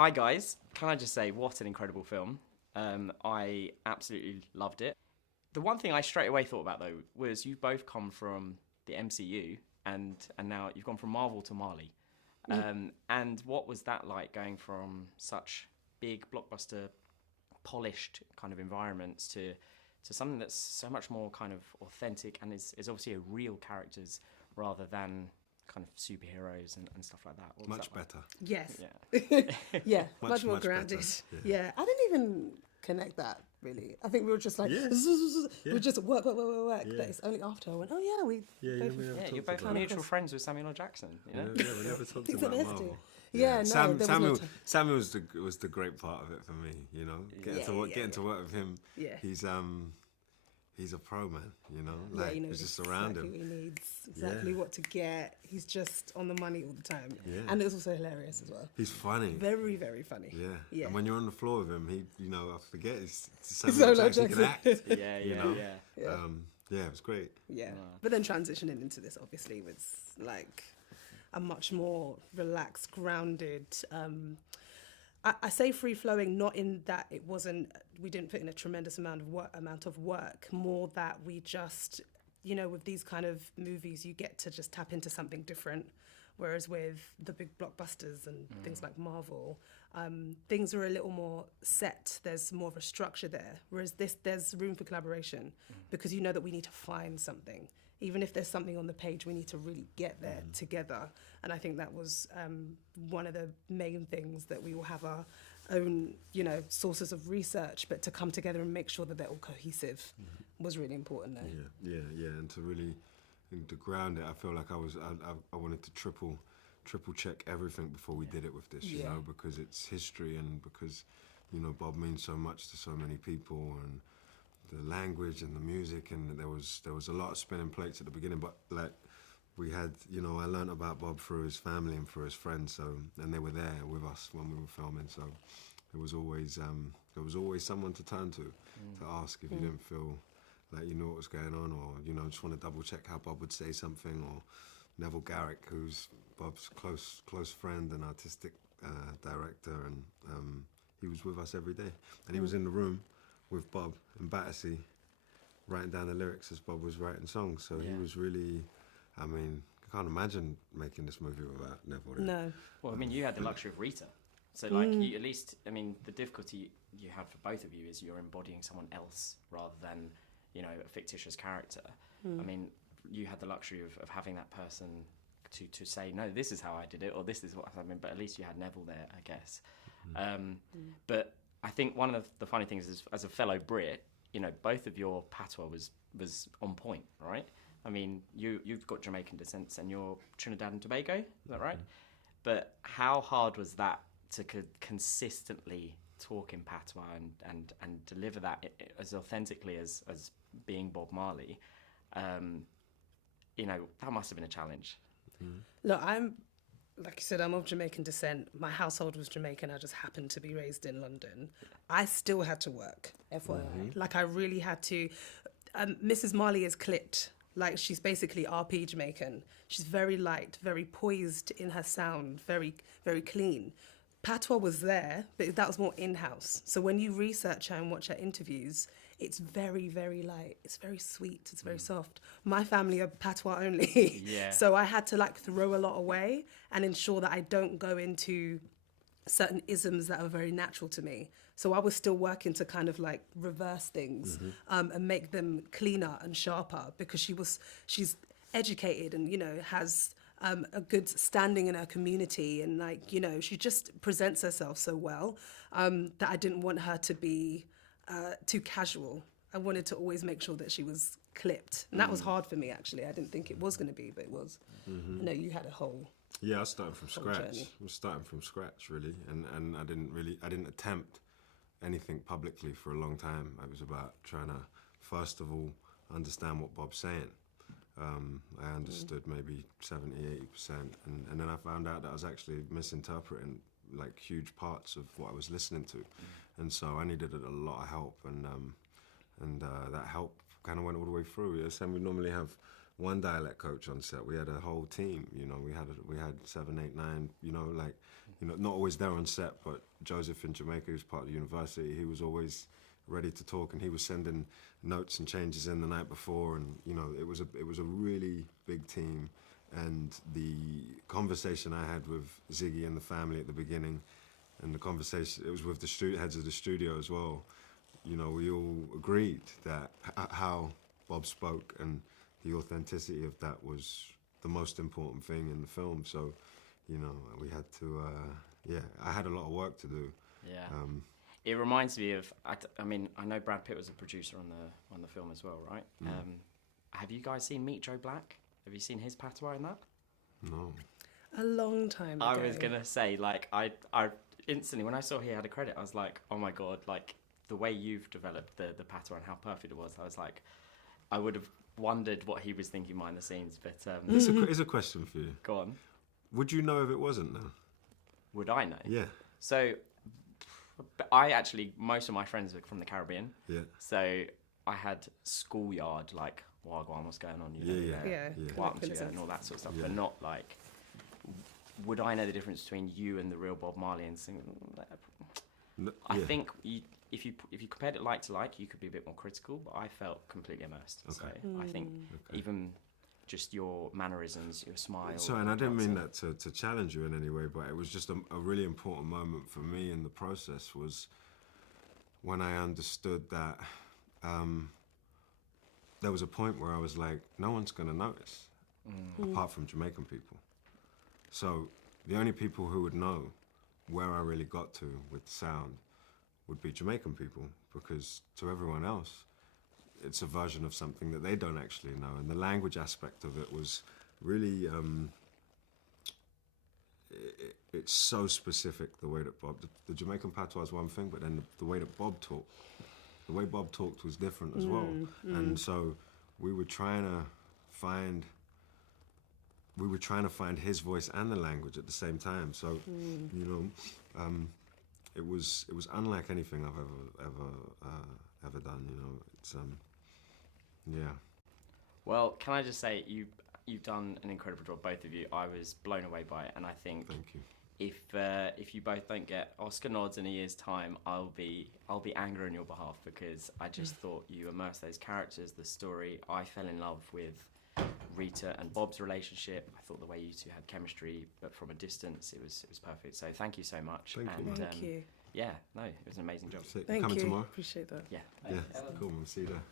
Hi guys, can I just say what an incredible film. I absolutely loved it. The one thing I straight away thought about though was you both come from the MCU and now you've gone from Marvel to Marley. And what was that like going from such big blockbuster polished kind of environments to something that's so much more kind of authentic and is obviously a real characters rather than kind of superheroes and stuff like that. What was Much that like? better. Yes. Yeah. Yeah, much more much grounded. better. Yeah, I didn't even connect that really. I think we were just like, Yeah. we were just work. Yeah. But it's only after I went, oh yeah, we Yeah, both we never Yeah, talked you're both about mutual friends with Samuel L. Jackson, you know? Yeah, we never talked Things about that has Marvel. to. Yeah, no, there was no time. Samuel was the great part of it for me. You know, getting to work with him. Yeah. He's a pro, man. You know, Yeah, like he knows it's just around exactly him. what he needs, exactly what to get. He's just on the money all the time. Yeah. And it was also hilarious as well. He's funny. Very, very funny. Yeah. Yeah. And when you're on the floor with him, I forget it's Samuel Samuel Jackson. He can Jackson. act. Yeah, You yeah, know? yeah. Yeah, it was great. Yeah. But then transitioning into this obviously was like a much more relaxed, grounded, I say free flowing, not in that we didn't put in a tremendous amount of work, more that we just, with these kind of movies, you get to just tap into something different. Whereas with the big blockbusters and things like Marvel, things are a little more set. There's more of a structure there. Whereas there's room for collaboration because you know that we need to find something. Even if there's something on the page, we need to really get there together. And I think that was one of the main things, that we will have our own, sources of research, but to come together and make sure that they're all cohesive was really important there. Yeah. And to ground it, I feel like I wanted to triple check everything before we did it with this, you know, because it's history and because, Bob means so much to so many people, and the language and the music, and there was a lot of spinning plates at the beginning, but like we had, I learnt about Bob through his family and through his friends, and they were there with us when we were filming, so there was always someone to turn to ask if you didn't feel like you knew what was going on, or just want to double check how Bob would say something, or Neville Garrick, who's Bob's close friend and artistic director, and he was with us every day, and he was in the room with Bob and Battersea writing down the lyrics as Bob was writing songs. So he was really, I can't imagine making this movie without Neville. No. Well, you had the luxury of Rita. So, like, you, at least, the difficulty you have for both of you is you're embodying someone else rather than, a fictitious character. You had the luxury of having that person to say, no, this is how I did it, or this is what but at least you had Neville there, I guess. But I think one of the funny things is, as a fellow Brit, both of your patois was on point, right? You've got Jamaican descent and you're Trinidad and Tobago, is that right? But how hard was that to consistently talk in patois and deliver that as authentically as being Bob Marley? That must have been a challenge. Look, like you said, I'm of Jamaican descent. My household was Jamaican. I just happened to be raised in London. I still had to work, FYI. Like, I really had to. Mrs. Marley is clipped. Like, she's basically RP Jamaican. She's very light, very poised in her sound, very, very clean. Patois was there, but that was more in-house. So when you research her and watch her interviews, it's very, very light. It's very sweet. It's very soft. My family are patois only. Yeah. So I had to throw a lot away and ensure that I don't go into certain isms that are very natural to me. So I was still working to kind of reverse things and make them cleaner and sharper, because she's educated and, has a good standing in her community, and she just presents herself so well that I didn't want her to be too casual. I wanted to always make sure that she was clipped, and that was hard for me, actually. I didn't think it was going to be, but it was. I know you had a whole. Yeah, I was starting from scratch. Journey. I was starting from scratch, really, and I didn't attempt anything publicly for a long time. It was about trying to, first of all, understand what Bob's saying. I understood maybe 70, 80%, and then I found out that I was actually misinterpreting huge parts of what I was listening to, and so I needed a lot of help, and that help kind of went all the way through. Yes, and we normally have one dialect coach on set. We had a whole team. You know, we had 7, 8, 9. You know, like, you know, not always there on set, but Joseph in Jamaica, who's part of the university, he was always ready to talk, and he was sending notes and changes in the night before, and you know, it was a really big team. And the conversation I had with Ziggy and the family at the beginning, and the conversation, it was with the heads of the studio as well. You know, we all agreed that how Bob spoke and the authenticity of that was the most important thing in the film. So, you know, we had to, I had a lot of work to do. Yeah. It reminds me of, I mean, I know Brad Pitt was a producer on the film as well, right? Mm. Have you guys seen Meet Joe Black? Have you seen his patois in that? No. A long time ago. I was gonna say, like, I instantly, when I saw he had a credit, I was like, oh my god, like the way you've developed the patois and how perfect it was. I was like, I would have wondered what he was thinking behind the scenes, but Here's a question for you. Go on. Would you know if it wasn't though? Would I know? Yeah. So, I actually, most of my friends are from the Caribbean. Yeah. So I had schoolyard, like, wagwan, what's going on? You know, Yeah. and all that sort of stuff, Yeah. but not like, would I know the difference between you and the real Bob Marley and sing? No, I yeah. think if you compared it like to like, you could be a bit more critical, but I felt completely immersed. Okay. So I think even just your mannerisms, your smile. Sorry, and I didn't mean that to challenge you in any way, but it was just a really important moment for me in the process was when I understood that there was a point where I was like, no one's going to notice, apart from Jamaican people. So the only people who would know where I really got to with the sound would be Jamaican people, because to everyone else, it's a version of something that they don't actually know. And the language aspect of it was really, it's so specific, the way that Bob, the Jamaican patois is one thing, but then the way that Bob talked, the way Bob talked was different as well. And so we were trying to find his voice and the language at the same time. So, you know, it was unlike anything I've ever done. You know, it's yeah. Well, can I just say you've done an incredible job, both of you. I was blown away by it, and I think Thank you. if you both don't get Oscar nods in a year's time, I'll be angry on your behalf, because I just thought you immersed those characters, the story. I fell in love with Rita and Bob's relationship. I thought the way you two had chemistry, but from a distance, it was perfect. So thank you so much. Thank you. Yeah, no, it was an amazing job. Thank Coming you. tomorrow? Appreciate that. Yeah. Yeah, cool. We'll see you there.